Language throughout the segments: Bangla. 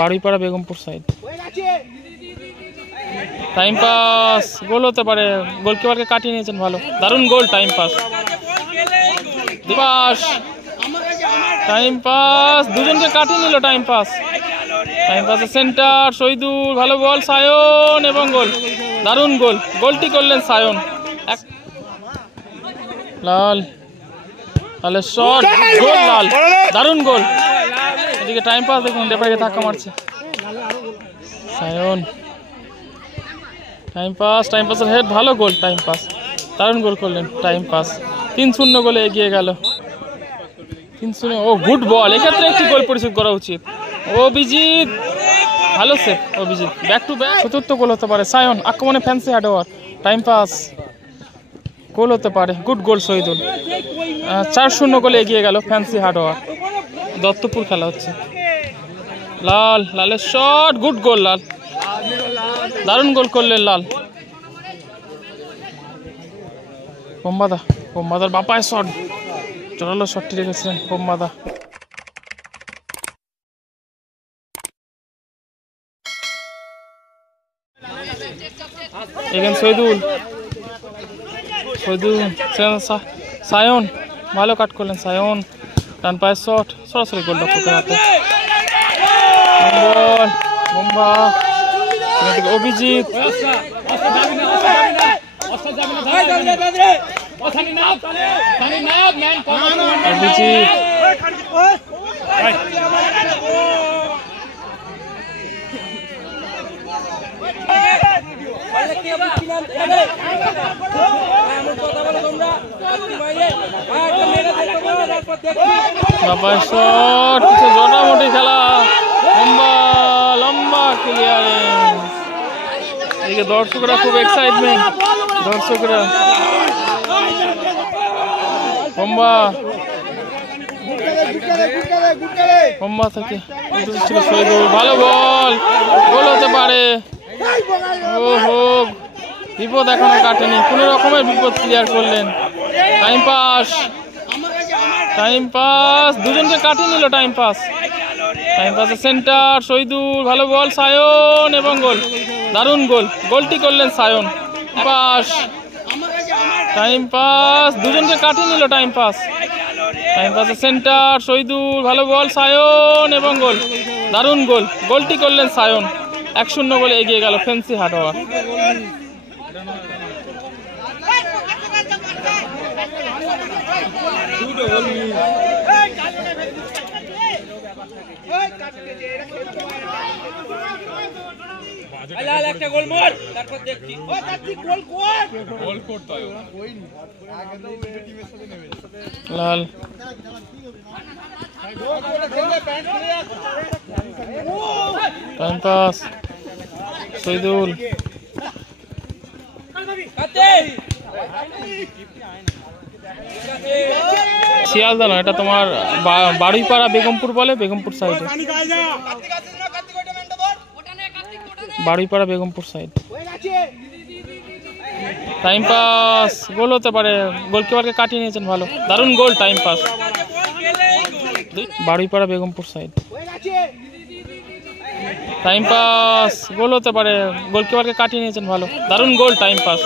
বাড়িপাড়া বেগমপুর সাইড। টাইম পাস, গোল হতে পারে, গোলকিপারকে কাটিয়ে নিয়েছেন ভালো, দারুণ গোল। টাইম পাস, টাইম পাস, দুজনকে কাটিয়ে নিল। টাইম পাস, টাইম পাসে সেন্টার শহীদুল, ভালো বল সায়ন এবং গোল, দারুণ গোল। গোলটি করলেন সায়ন। লাল, লালের শট, গোল লাল, দারুণ গোল। এদিকে টাইম পাস দেখুন, রেফারিকে ধাক্কা মারছে সায়ন। টাইম পাস, টাইম পাসের হেড, ভালো গোল। টাইম পাস, দারুণ গোল করলেন টাইম পাস। 3-0 গোলে এগিয়ে গেল। 3-0। ও গুড বল, এক্ষেত্রে একটি গোল পরিশোধ করা উচিত। অভিজিৎ, ভালো save Abhijit, back to back. চতুর্থ গোল হতে পারে সায়ন, আক্রমণে ফ্যান্সি হার্ডওয়ার। টাইম পাস, গোল হতে পারে, গুড গোল শহীদুল। 4-0 গোলে এগিয়ে গেল ফ্যান্সি হার্ডওয়ার। দত্তপুর খেলা হচ্ছে। লাল, লালের শট, গুড গোল লাল, দারুণ গোল করলেন লাল। বোম্বাদা, বোম্বাদার বাপায় শট, জোরালো শটটি রেখেছিলেন বোম্বাদা। এখানে শহীদুল, শহীদুল, সায়ন, ভালো কাট করলেন সায়ন। ডান পায়ের শট, সরাসরি গোল রক্ষকের হাতে। বোম্বা, অভিজিৎ, অভিজিৎ, মোটামুটি খেলা, লম্বা লম্বা ক্লিয়ারেন্স। এদিকে দর্শকরা খুব এক্সাইটমেন্ট, দর্শকরা। লম্বা, লম্বা থেকে ছিল শহীদুল, ভালো বল, গোল হতে পারে। ওহো, বিপদ এখনো কাটেনি, কোনো রকমের বিপদ ক্লিয়ার করলেন। টাইম পাস, টাইম পাস, দুজনকে কাটিয়ে নিল। টাইম পাস, টাইম পাসে সেন্টার শহীদুল, ভালো বল সায়ন এবং গোল, দারুণ গোল। গোলটি করলেন সায়ন। পাস, টাইম পাস, দুজনকে কাটিয়ে নিল। টাইম পাস, টাইম পাসে সেন্টার শহীদুল, ভালো বল সায়ন এবং গোল, দারুণ গোল। গোলটি করলেন সায়ন। 1-0 গোলে এগিয়ে গেল ফ্যান্সি হার্ডওয়ার। লাল, টাইম পাস শহীদুল, শিয়ালদা না, এটা তোমার বাড়িপাড়া বেগমপুর বলে, বেগমপুর সাইডে, বাড়িপাড়া বেগমপুর সাইড। টাইম পাস, গোল হতে পারে, গোলকিপারকে কাটিয়ে নিয়েছেন ভালো, দারুণ গোল। Time pass, বাড়িপাড়া Begampur side. Time pass, গোল হতে পারে, গোলকিপারকে কাটিয়ে নিয়েছেন ভালো, দারুণ গোল। টাইম পাস,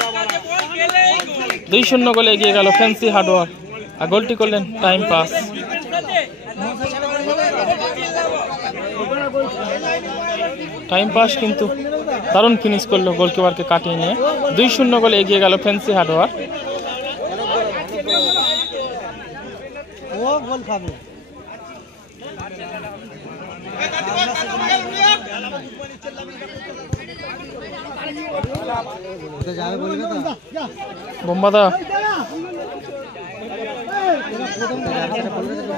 2-0 গোলে এগিয়ে গেল ফ্যান্সি হার্ডওয়ার। আর গোলটি করলেন টাইম পাস। টাইম পাস কিন্তু দারুণ ফিনিশ করলো, গোলকিপারকে কাটিয়ে নিয়ে 2-0 গোলে এগিয়ে গেল ফ্যান্সি হার্ডওয়ার। বোম্বাদা,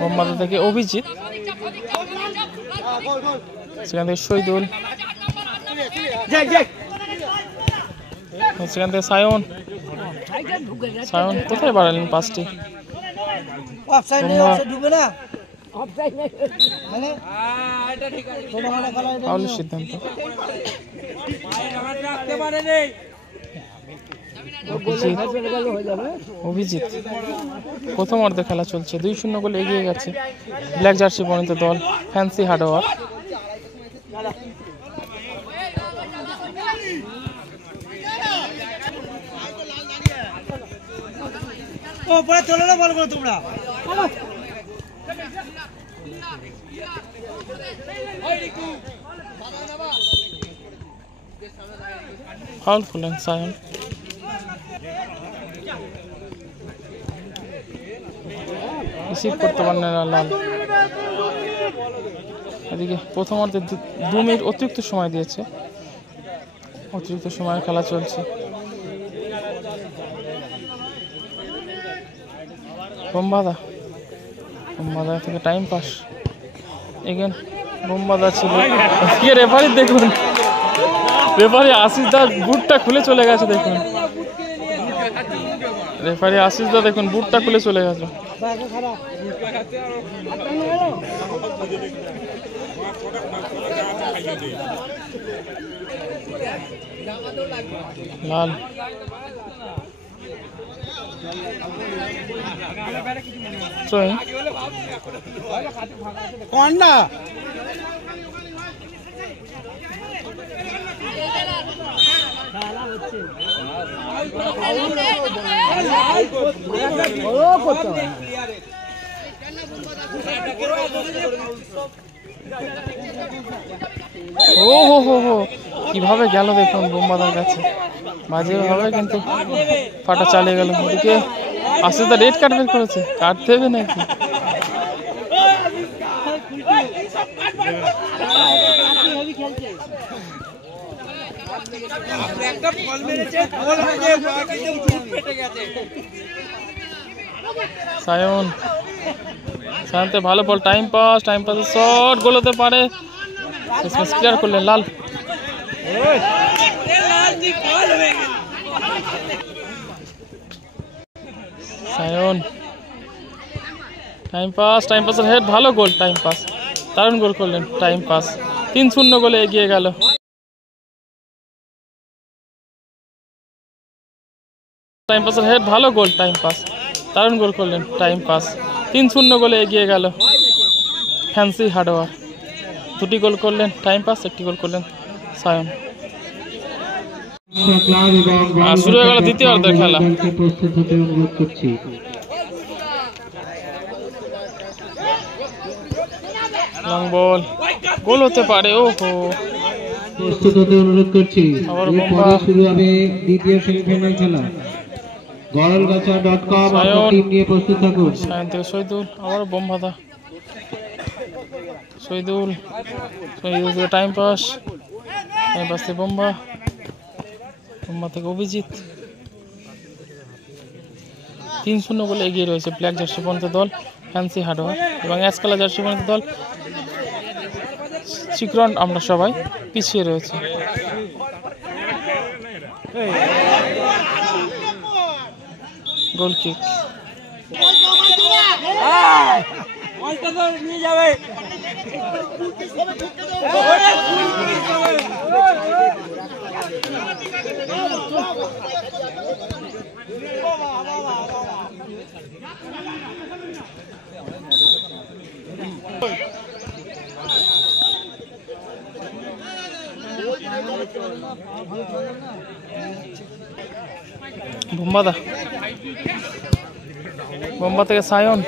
বোম্বাদা থেকে অভিজিৎ, সেখান থেকে শহীদুল, সেখান থেকে সায়ন। সায়ন কোথায় বাড়ালেন পাসটি? ফাউলের সিদ্ধান্ত। অভিজিৎ, প্রথম অর্ধে খেলা চলছে, 2-0 গোলে এগিয়ে গেছে ব্ল্যাক জার্সি বর্ণিত দল ফ্যান্সি হার্ডওয়ার। পরে চলে না বল করো তোমরা ফাউল করলেন সায়ন। রিসিভ করতে পারেন না লাল। এদিকে প্রথমার্ধে 2 মিনিট অতিরিক্ত সময় দিয়েছে, অতিরিক্ত সময়ের খেলা চলছে। বোমবাদা থেকে টাইম পাস এগেন বোমবাদা ছিল। রেফারি দেখুন, রেফারি আশিস দা বুটটা খুলে চলে গেছে। দেখুন রেফারি আশিস দা দেখুন বুটটা খুলে চলে গেছে। লাল কন্ডা ও হো হো হো কিভাবে গেল দেখুন বোমবাদার কাছে, বাজে ভাবে কিন্তু ফাটা চালিয়ে গেল। ওদিকে আশিস দা রেড কার্ড বের করেছে, কার্ড দেবে নাকি? সায়ন সায়নতে ভালো বল, টাইম পাস শট, গোল হতে পারে। ক্লিয়ার করলেন লাল। সায়ন টাইম পাসের হেড, ভালো গোল। টাইম পাস দারুণ গোল করলেন। টাইম পাস 3-0 গোলে এগিয়ে গেল। টাইম পাসের হেড, ভালো গোল। টাইম পাস দারুণ গোল করলেন। টাইম পাস 3-0 গোলে এগিয়ে গেল ফ্যান্সি হার্ডওয়ার। 2টি গোল করলেন টাইম পাস, 1টি গোল করলেন সায়ন। শুরু হয়ে গেল দ্বিতীয় অর্ধের খেলা। লং বল, গোল হতে পারে। ওহো, প্রস্তুত হতে অনুরোধ করছি। এরপরে শুরু হবে দ্বিতীয় সেমিফাইনাল খেলা। গড়লগাছা.com আপনার টিম নিয়ে প্রস্তুত থাকুন। সায়ন থেকে শহীদুল, আবার বোমবাদা। শহীদুল থেকে টাইম পাস থেকে বোম্বা থেকে অভিজিৎ। 3-0 গোলে এগিয়ে রয়েছে ব্ল্যাক জার্সি পর্যন্ত দল ফ্যান্সি হার্ডওয়ার এবং অ্যাশ কালার জার্সি পর্যন্ত দল চিকরন। আমরা সবাই পিছিয়ে রয়েছে। গোল কিক, বোম্বা থেকে সায়ন।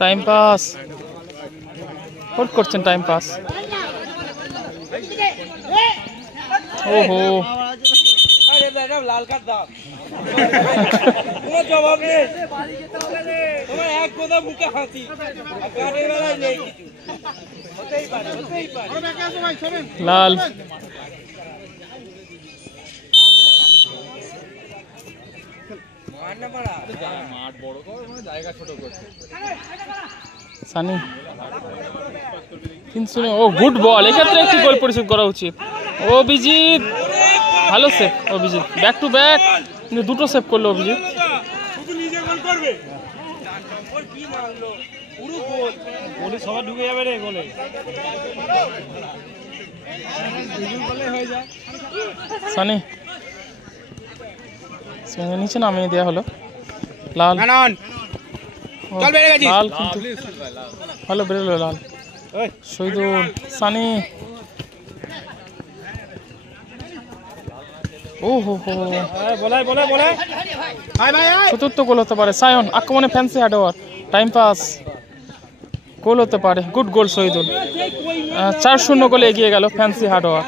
টাইম পাস হোল্ড করছেন। টাইম পাস, ওহো লাল কার্ড দাও, জবাব নেই। তোমার এক কথা মুখে হাসি, কার্ডের বেলায় নেই কিছু। হতেই পারে। লাল সানি 3-0। ও গুড বল, এক্ষেত্রে একটি গোল পরিশোধ করা উচিত। অভিজিৎ ভালো save, Abhijit back to back, কিন্তু 2টো সেভ করলো অভিজিৎ। সবাই ঢুকে যাবে রে গোলে। সানি নিচে নামিয়ে দেওয়া হলো। লাল লাল কিন্তু ভালো বেরোলো লাল। শহীদুল, সানি, ও হো হো, চতুর্থ গোল হতে পারে। সায়ন আক্রমণে ফ্যান্সি হার্ডওয়ার, টাইম পাস, গোল হতে পারে। গুড গোল শহীদুল। 4-0 গোলে এগিয়ে গেল ফ্যান্সি হার্ডওয়ার।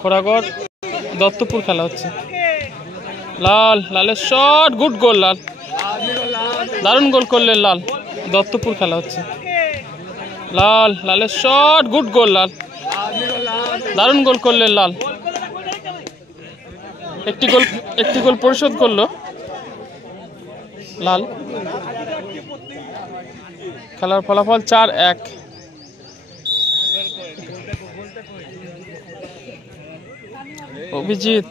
খোরাগড় দত্তপুর খেলা হচ্ছে। লাল, লালের শট, গুড গোল লাল, দারুণ গোল করলেন লাল। দত্তপুর খেলা হচ্ছে। লাল, লালের শট, গুড গোল লাল, দারুণ গোল করলেন লাল। একটি গোল পরিশোধ করলো লাল। খেলার ফলাফল 4-1। Abhijit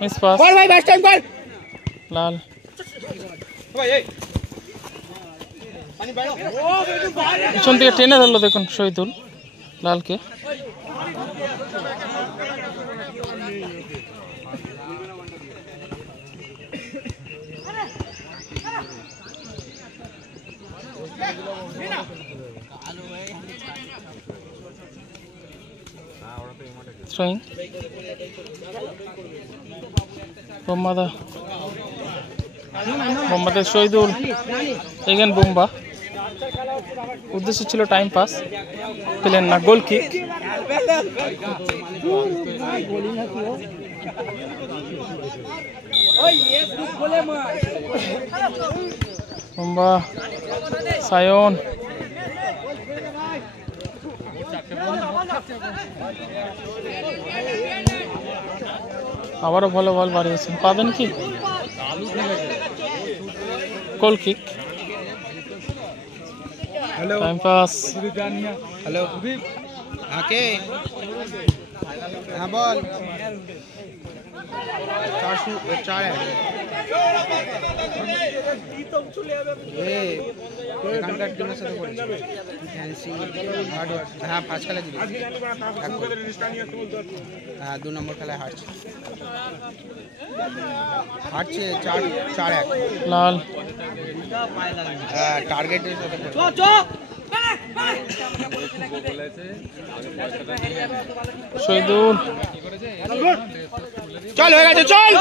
miss pass, Lal. পিছন থেকে টেনে ধরলো দেখুন শহীদুল লালকে। থ্রোয়িং, বোম্বাতে শহীদুল, এগেন বোম্বা। উদ্দেশ্য ছিল টাইম পাস, পেলেন না। গোল কিক, বোম্বা, সায়ন, আবারও ভালো বল বাড়িয়েছেন, পাবেন কি? গোল কিক, টাইম পাস। হ্যালো, আকে হ্যাঁ বল। 4 এখানকার টিমের সাথে করেছি ফ্যান্সি হার্ডওয়ার। হ্যাঁ 5 খেলা দিবি। হ্যাঁ 2 নম্বর খেলায় হারছে 4-1 লাল। টার্গেটের সাথে শহীদুল, চল হয়ে গেছে, চল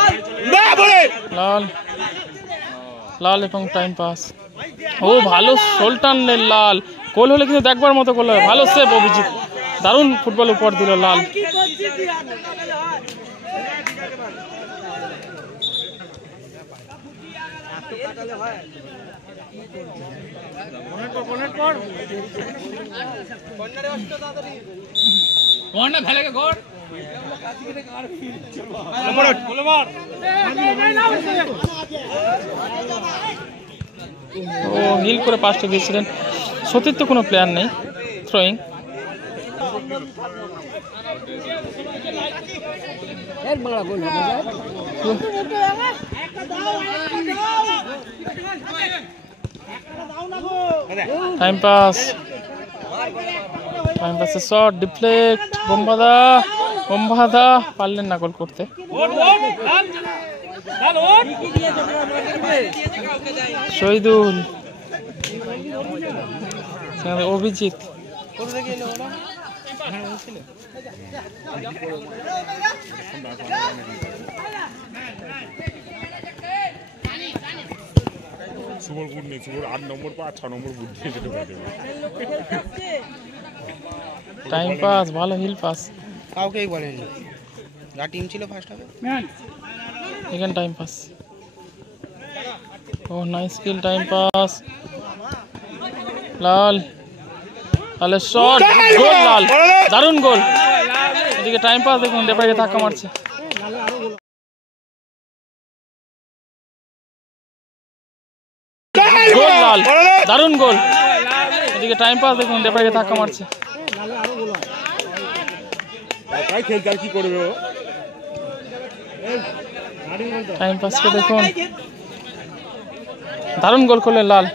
লাল, লাল এবং টাইম পাস। ও ভালো শোল টানলেন লাল, গোল হলে কিন্তু দেখবার মতো গোল হবে। ভালো সেভ অভিজিৎ, দারুণ ফুটবল উপহার দিল লাল। ও হিল করে পাসটা দিয়েছিলেন। সতীর্থ কোনো প্লেয়ার নেই। থ্রোয়িং, টাইম পাস, টাইম পাসে শট, ডিফ্লেক্ট। বোম্বাদা পারলেন না গোল করতে। শহীদুল, অভিজিৎ, সুবল গুড নেই, সুবল 8 নম্বর পা 6 নম্বর বুট দিয়ে যেতে পারে। টাইম পাস, ভালো হিল পাস। কাউকেই বলেনি, যা টিম ছিল ফার্স্ট হাফে। এখানে টাইম পাস। ও নাইস স্কিল, টাইম পাস। লাল, লালের শট, গোল লাল, দারুণ গোল। এদিকে টাইম পাস দেখুন, রেফারিকে ধাক্কা মারছে। গোল লাল, দারুণ গোল। এদিকে টাইম পাস দেখুন, রেফারিকে ধাক্কা মারছে। খেলতে আর কি করবে ও? টাইম পাসকে দেখুন, দারুণ গোল করলেন লাল।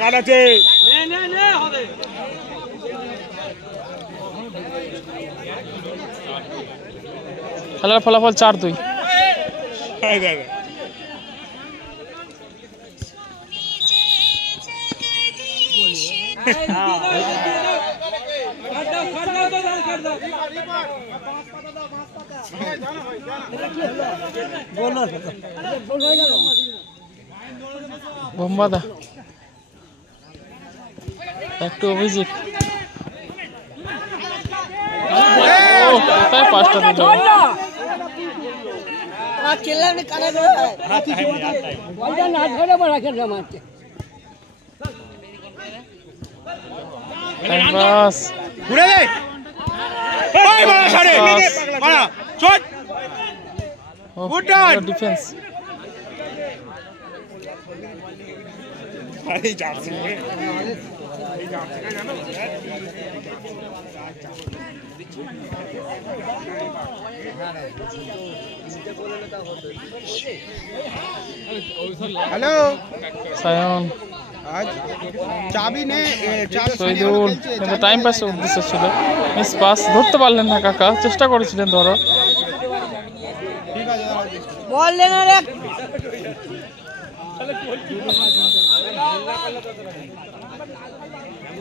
কাট আছে খেলার ফলাফল 4-2। বোম্বাদা একটু অভিজিৎ কোথায় পাঁচটা দিল। ডিফেন্স হ্যালো সায়ন আজ চাবি নে শহীদুল কিন্তু টাইম পাসের উদ্দেশ্য ছিল, মিস পাস ধরতে পারলেন না কাকা, চেষ্টা করেছিলেন ধরো।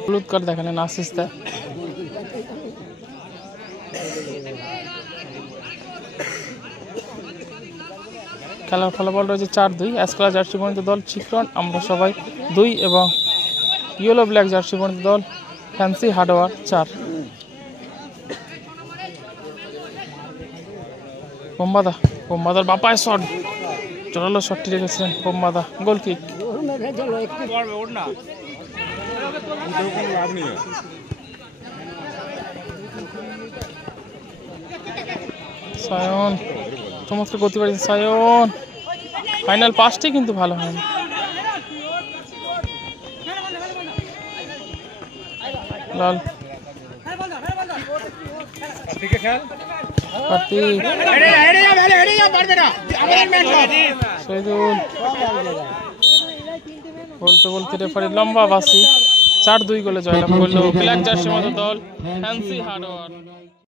হলুদ কার্ড দেখালেন আশিসদা। খেলার ফলাফল রয়েছে 4-2। অ্যাসকলা জার্সি বর্ণিত দল চিকরন আমরা সবাই 2 এবং ইয়েলো ব্ল্যাক জার্সি বর্ণিত দল ফ্যান্সি হার্ডওয়ার 4। বোম্বাদার বাপায় শট, জোরালো শটটি রেখেছিলেন বোম্বাদা, গোল কিক। সায়ন চমৎকার গতি বাড়িয়েছে সায়ন, ফাইনাল পাসটি কিন্তু ভালো হয়নি। লাল শহীদুল বলতে বলতে রেফারি লম্বা বাসি 4-2 গোলে জয়লাভ করলো ব্ল্যাক জার্সি দল ফ্যান্সি হার্ডওয়ার।